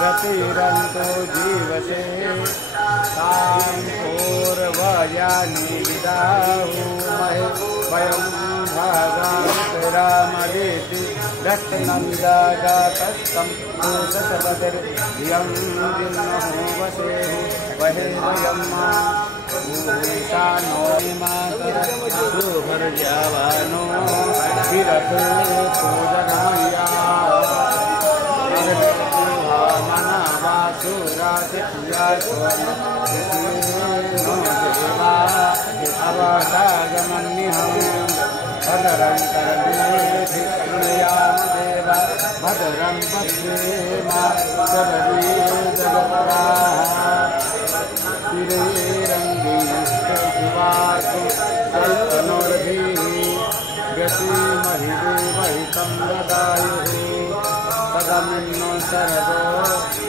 प्रतिरन्तो जीवसे तां पूर्वयानि विदाहुमहे वयं भागान्तरामवेति दत्तनन्दागातस्तं पूषसपतिर्यं जिन्महो वसेः वहे वयं नो मातरभर्यावानो विरथे पूजनाया भद्रं पश्येमा शिवासु सल्तनोर्भिः व्यतिमहिदेवहितं ददायुः सदमिन्नो शरदो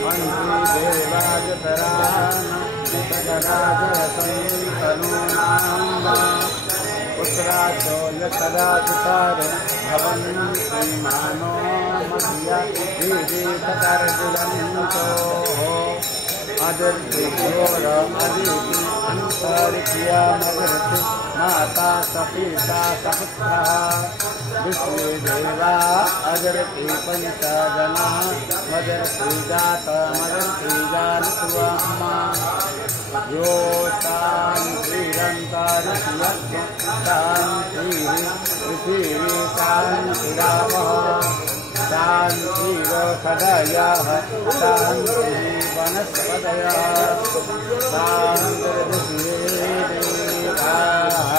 मन्त्री देवाजतरान् वितगराजसंतनूनाम् उत्तराशो यतराजतार भवन् श्रीमानो मध्या विदितकर्जुलन्तोः अदर्भिघोर अदिति अन्तरिक्रियामगर्ति माता सपिता सपुत्रः विश्वेदेवा अजरति पञ्चजनाः मदर्ति जातमदर्ति जानत्वम्मा यो शान्तिरन्तरिक्रियत्वं शान्तिः पृथिवी शान्तिरावः शान्तिरोषधयः शान्तिः वनस्पतयः शान्तिर्देवाः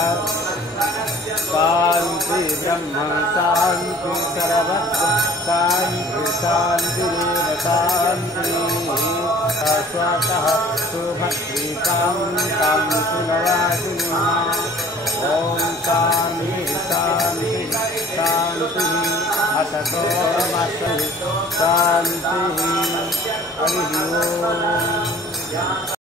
शान्ति ब्रह्म शान्ति सर्वत्र शान्ति शान्तिरेव शान्तिः शाश्वतः सुभद्रिकां तां सुनवासिनीम् ॐ शान्तिः शान्तिः शान्तिः असतो शान्तिः हरिः ओम्।